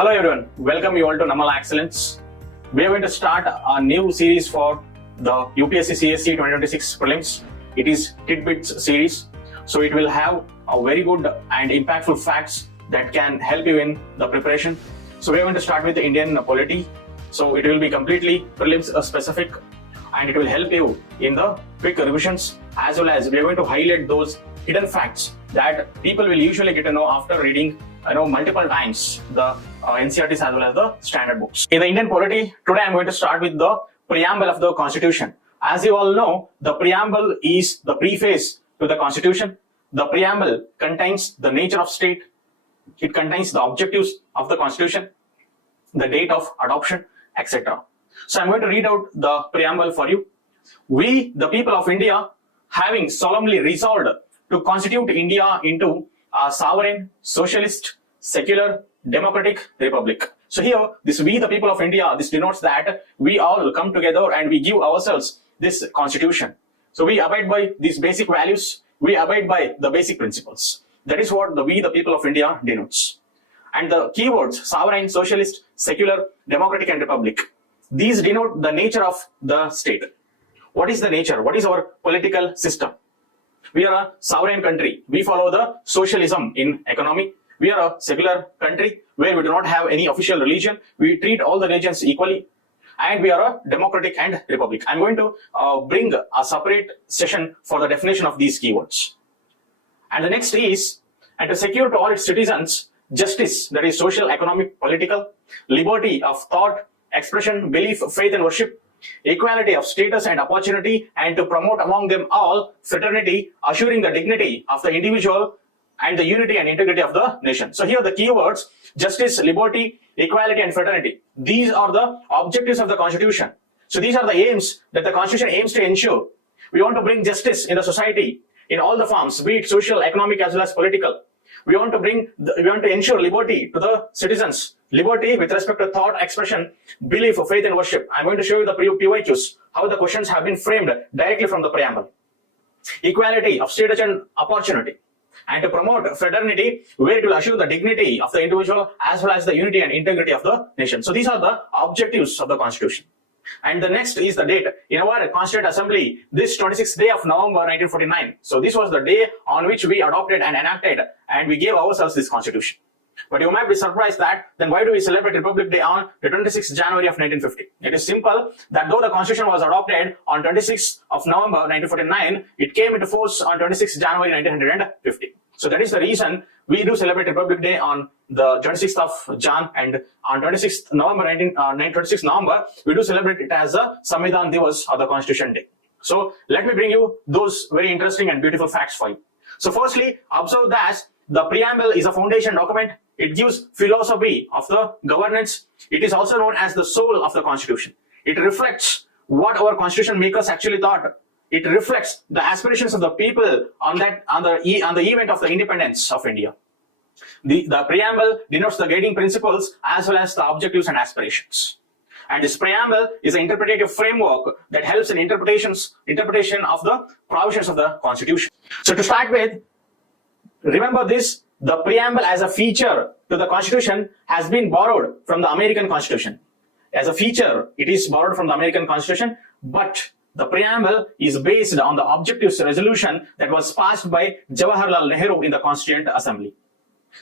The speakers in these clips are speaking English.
Hello everyone, welcome you all to Namal Excellence. We are going to start a new series for the UPSC CSAT 2026 Prelims. It is Tidbits series. So it will have a very good and impactful facts that can help you in the preparation. So we are going to start with the Indian polity. So it will be completely prelims specific and it will help you in the quick revisions, as well as we are going to highlight those hidden facts that people will usually get to know after reading multiple times the NCRTs as well as the standard books. In the Indian polity, today I am going to start with the preamble of the Constitution. As you all know, the preamble is the preface to the Constitution. The preamble contains the nature of state. It contains the objectives of the Constitution, the date of adoption, etc. So I am going to read out the preamble for you. We, the people of India, having solemnly resolved to constitute India into a sovereign, socialist, secular, democratic republic. So here, this we the people of India, this denotes that we all come together and we give ourselves this constitution. So we abide by these basic values, we abide by the basic principles. That is what the we the people of India denotes. And the keywords, sovereign, socialist, secular, democratic and republic, these denote the nature of the state. What is the nature? What is our political system? We are a sovereign country. We follow the socialism in economy. We are a secular country where we do not have any official religion. We treat all the religions equally. And we are a democratic and republic. I'm going to bring a separate session for the definition of these keywords. And the next is, and to secure to all its citizens justice, that is social, economic, political, liberty of thought, expression, belief, faith and worship, equality of status and opportunity, and to promote among them all fraternity, assuring the dignity of the individual and the unity and integrity of the nation. So here the keywords, justice, liberty, equality and fraternity. These are the objectives of the Constitution. So these are the aims that the Constitution aims to ensure. We want to bring justice in the society in all the forms, be it social, economic as well as political. We want to ensure liberty to the citizens. Liberty with respect to thought, expression, belief, faith and worship. I'm going to show you the PYQs, how the questions have been framed directly from the preamble. Equality of status and opportunity. And to promote fraternity, where it will assure the dignity of the individual as well as the unity and integrity of the nation. So these are the objectives of the Constitution. And the next is the date. In our Constituent Assembly, this 26th day of November 1949. So this was the day on which we adopted and enacted and we gave ourselves this Constitution. But you might be surprised that then why do we celebrate Republic Day on the 26th January of 1950? It is simple that though the Constitution was adopted on 26th of November 1949, it came into force on 26th January 1950. So that is the reason we do celebrate Republic Day on the 26th of Jan, and on 26th November, 26th November, we do celebrate it as a Samvidhan Divas or the Constitution Day. So let me bring you those very interesting and beautiful facts for you. So firstly, observe that the preamble is a foundation document. It gives philosophy of the governance. It is also known as the soul of the Constitution. It reflects what our Constitution makers actually thought. It reflects the aspirations of the people on the event of the independence of India. The preamble denotes the guiding principles as well as the objectives and aspirations. And this preamble is an interpretative framework that helps in interpretation of the provisions of the Constitution. So to start with, remember this, the preamble as a feature to the Constitution has been borrowed from the American Constitution. As a feature, it is borrowed from the American Constitution, but the preamble is based on the objectives resolution that was passed by Jawaharlal Nehru in the Constituent Assembly.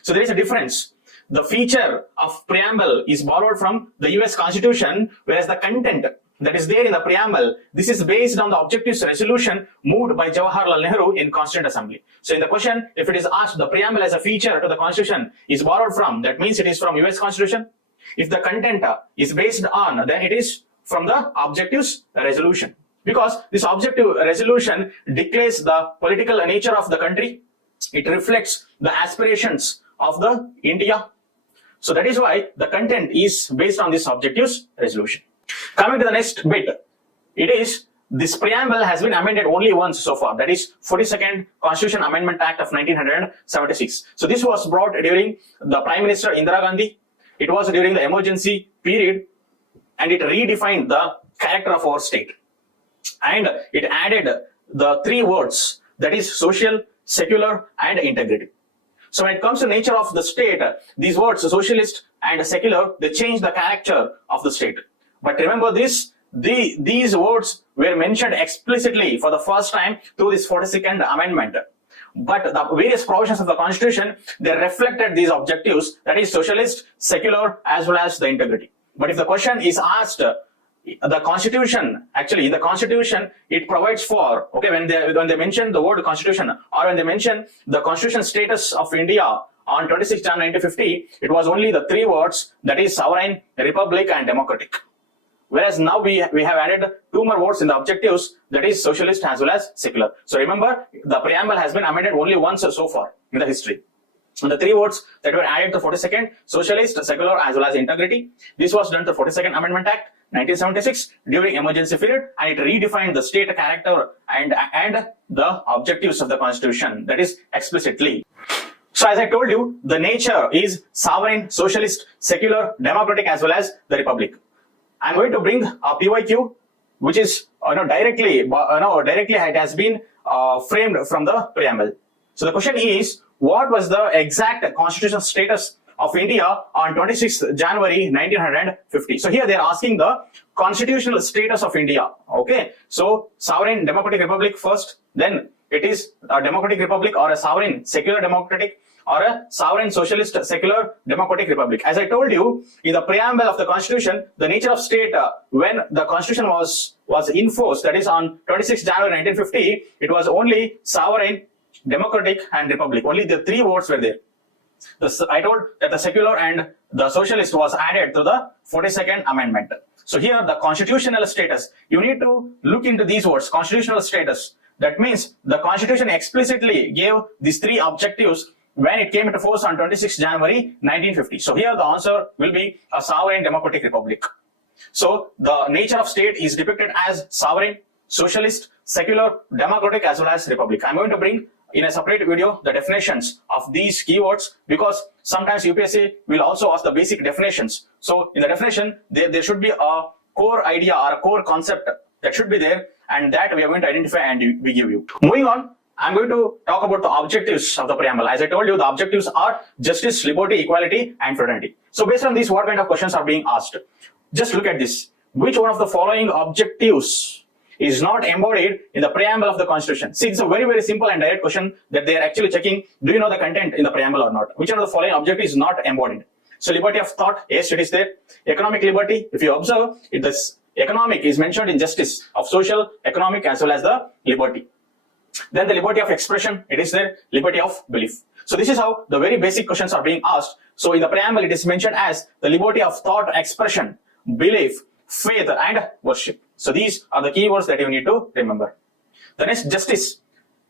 So there is a difference. The feature of preamble is borrowed from the US Constitution, whereas the content that is there in the preamble, this is based on the objectives resolution moved by Jawaharlal Nehru in Constituent Assembly. So in the question, if it is asked the preamble as a feature to the Constitution is borrowed from, that means it is from US Constitution. If the content is based on, then it is from the objectives resolution. Because this objective resolution declares the political nature of the country. It reflects the aspirations of the India. So that is why the content is based on this objectives resolution. Coming to the next bit, it is this preamble has been amended only once so far. That is 42nd Constitution Amendment Act of 1976. So this was brought during the Prime Minister Indira Gandhi. It was during the emergency period and it redefined the character of our state. And it added the three words, that is social, secular and integrity. So when it comes to nature of the state, these words socialist and secular, they change the character of the state. But remember this, these words were mentioned explicitly for the first time through this 42nd amendment. But the various provisions of the constitution, they reflected these objectives, that is socialist, secular, as well as the integrity. But if the question is asked, the constitution, actually in the constitution, it provides for, okay, when they mention the word constitution, or when they mention the constitution status of India on 26 January 1950, it was only the three words, that is sovereign, republic, and democratic. Whereas now we have added two more words in the objectives, that is socialist as well as secular. So remember, the preamble has been amended only once so far in the history. And the three words that were added to 42nd, socialist, secular, as well as integrity. This was done to 42nd Amendment Act 1976 during emergency period, and it redefined the state character and the objectives of the constitution, that is explicitly. So as I told you, the nature is sovereign, socialist, secular, democratic, as well as the republic. I'm going to bring a PYQ, which is directly it has been framed from the preamble. So the question is, what was the exact constitutional status of India on 26th January 1950? So here they are asking the constitutional status of India. Okay, so sovereign democratic republic first, then it is a democratic republic or a sovereign secular democratic, or a sovereign socialist secular democratic republic. As I told you, in the preamble of the constitution, the nature of state, when the constitution was enforced, that is on 26 January 1950, it was only sovereign, democratic, and republic. Only the three words were there. I told that the secular and the socialist was added to the 42nd amendment. So here the constitutional status, you need to look into these words, constitutional status. That means the constitution explicitly gave these three objectives when it came into force on 26 January 1950. So here the answer will be a sovereign democratic republic. So the nature of state is depicted as sovereign, socialist, secular, democratic, as well as republic. I'm going to bring in a separate video the definitions of these keywords, because sometimes UPSC will also ask the basic definitions. So in the definition, there should be a core idea or a core concept that should be there, and that we are going to identify and we give you. Moving on, I'm going to talk about the objectives of the preamble. As I told you, the objectives are justice, liberty, equality, and fraternity. So based on this, what kind of questions are being asked? Just look at this. Which one of the following objectives is not embodied in the preamble of the constitution? See, it's a very, very simple and direct question that they are actually checking. Do you know the content in the preamble or not? Which one of the following objectives is not embodied? So liberty of thought, yes, it is there. Economic liberty, if you observe, this economic is mentioned in justice of social, economic, as well as the liberty. Then the liberty of expression, it is there. Liberty of belief. So this is how the very basic questions are being asked. So in the preamble, it is mentioned as the liberty of thought, expression, belief, faith, and worship. So these are the keywords that you need to remember. The next, justice.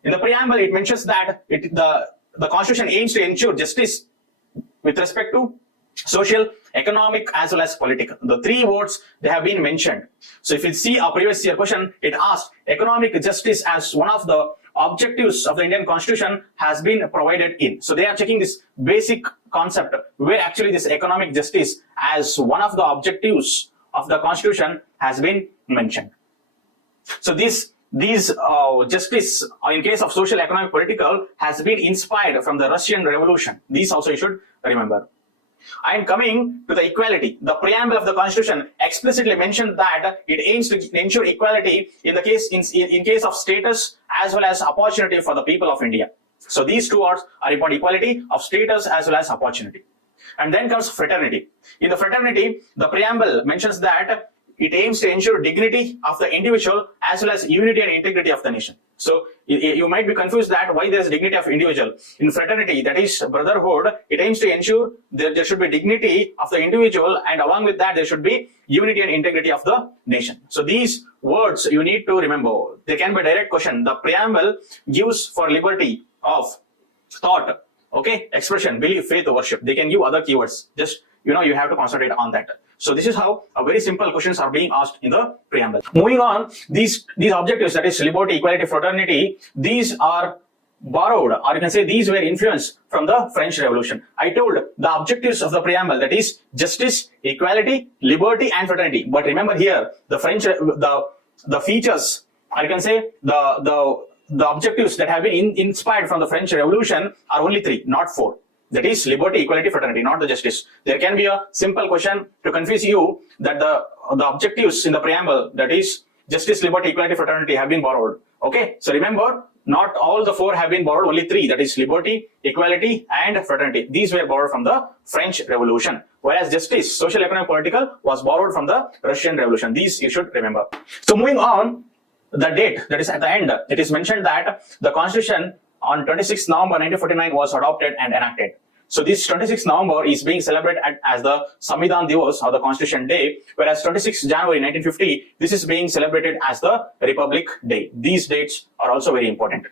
In the preamble, it mentions that the constitution aims to ensure justice with respect to social, economic, as well as political. The three words, they have been mentioned. So if you see a previous year question, it asked economic justice as one of the objectives of the Indian constitution has been provided in. So they are checking this basic concept where actually this economic justice as one of the objectives of the constitution has been mentioned. So these justice in case of social, economic, political has been inspired from the Russian Revolution. These also you should remember. I am coming to the equality. The preamble of the constitution explicitly mentioned that it aims to ensure equality in the case in case of status as well as opportunity for the people of India. So these two words are important: equality of status as well as opportunity. And then comes fraternity. In the fraternity, the preamble mentions that it aims to ensure dignity of the individual as well as unity and integrity of the nation. So you might be confused that why there is dignity of individual. In fraternity, that is brotherhood, it aims to ensure that there should be dignity of the individual, and along with that there should be unity and integrity of the nation. So these words you need to remember. They can be a direct question. The preamble gives for liberty of thought, okay, expression, belief, faith, worship. They can give other keywords. Just you have to concentrate on that. So this is how a very simple questions are being asked in the preamble. Moving on, these objectives, that is liberty, equality, fraternity, these are borrowed, or you can say these were influenced from the French Revolution. I told the objectives of the preamble, that is justice, equality, liberty, and fraternity. But remember here, the French, the features, or you can say the the objectives that have been inspired from the French Revolution are only 3, not 4. That is liberty, equality, fraternity, not the justice. There can be a simple question to confuse you that the objectives in the preamble, that is justice, liberty, equality, fraternity, have been borrowed. Okay, so remember, not all the 4 have been borrowed, only 3, that is liberty, equality, and fraternity. These were borrowed from the French Revolution. Whereas justice, social, economic, political was borrowed from the Russian Revolution. These you should remember. So moving on, the date, that is at the end, it is mentioned that the Constitution on 26 November 1949 was adopted and enacted. So this 26 November is being celebrated as the Samvidhan Divas or the Constitution Day, whereas 26 January 1950, this is being celebrated as the Republic Day. These dates are also very important.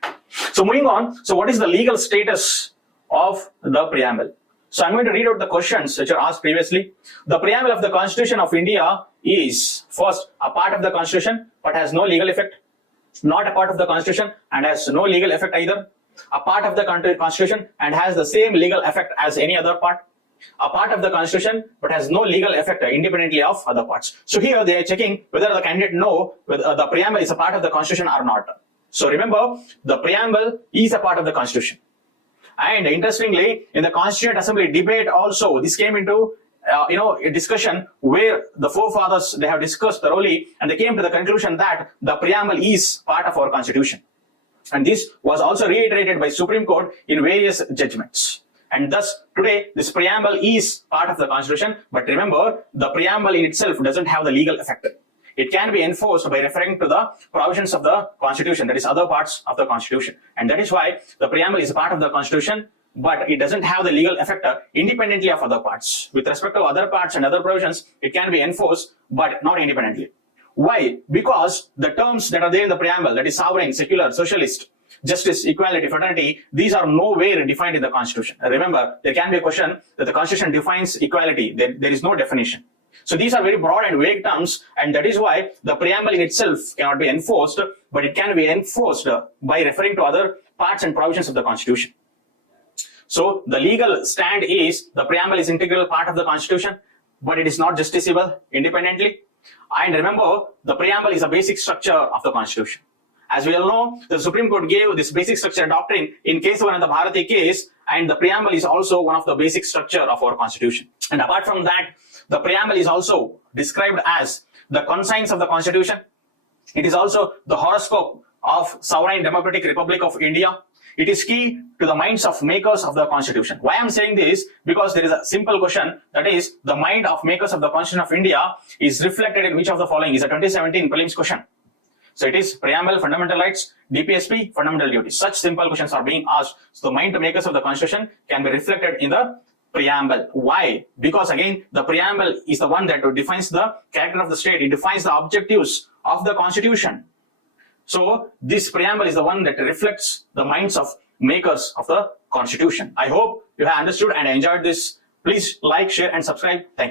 So moving on, so what is the legal status of the preamble? So I'm going to read out the questions which are asked previously. The preamble of the Constitution of India is first a part of the Constitution but has no legal effect, not a part of the Constitution and has no legal effect either, a part of the Constitution and has the same legal effect as any other part, a part of the Constitution but has no legal effect independently of other parts. So here they are checking whether the candidate know whether the preamble is a part of the Constitution or not. So remember, the preamble is a part of the Constitution. And interestingly, in the Constituent Assembly debate also, this came into a discussion where the forefathers, they have discussed thoroughly and they came to the conclusion that the preamble is part of our Constitution. And this was also reiterated by Supreme Court in various judgments. And thus, today, this preamble is part of the Constitution. But remember, the preamble in itself doesn't have the legal effect. It can be enforced by referring to the provisions of the Constitution, that is other parts of the Constitution. And that is why the preamble is a part of the Constitution, but it doesn't have the legal effect independently of other parts. With respect to other parts and other provisions, it can be enforced, but not independently. Why? Because the terms that are there in the preamble, that is sovereign, secular, socialist, justice, equality, fraternity, these are nowhere defined in the Constitution. Remember, there can be a question that the Constitution defines equality. There is no definition. So these are very broad and vague terms, and that is why the preamble in itself cannot be enforced, but it can be enforced by referring to other parts and provisions of the Constitution. So the legal stand is the preamble is integral part of the Constitution, but it is not justiciable independently. And remember, the preamble is a basic structure of the Constitution. As we all know, the Supreme Court gave this basic structure doctrine in case 1 in the Bharati case, and the preamble is also one of the basic structure of our Constitution. And apart from that, the preamble is also described as the conscience of the Constitution. It is also the horoscope of sovereign democratic Republic of India. It is key to the minds of makers of the Constitution. Why I am saying this? Because there is a simple question, that is, the mind of makers of the Constitution of India is reflected in which of the following? Is a 2017 Prelims question. So it is preamble, fundamental rights, DPSP, fundamental duties. Such simple questions are being asked. So the mind of makers of the Constitution can be reflected in the preamble. Why? Because again, the preamble is the one that defines the character of the state. It defines the objectives of the Constitution. So this preamble is the one that reflects the minds of makers of the Constitution. I hope you have understood and enjoyed this. Please like, share and subscribe. Thank you.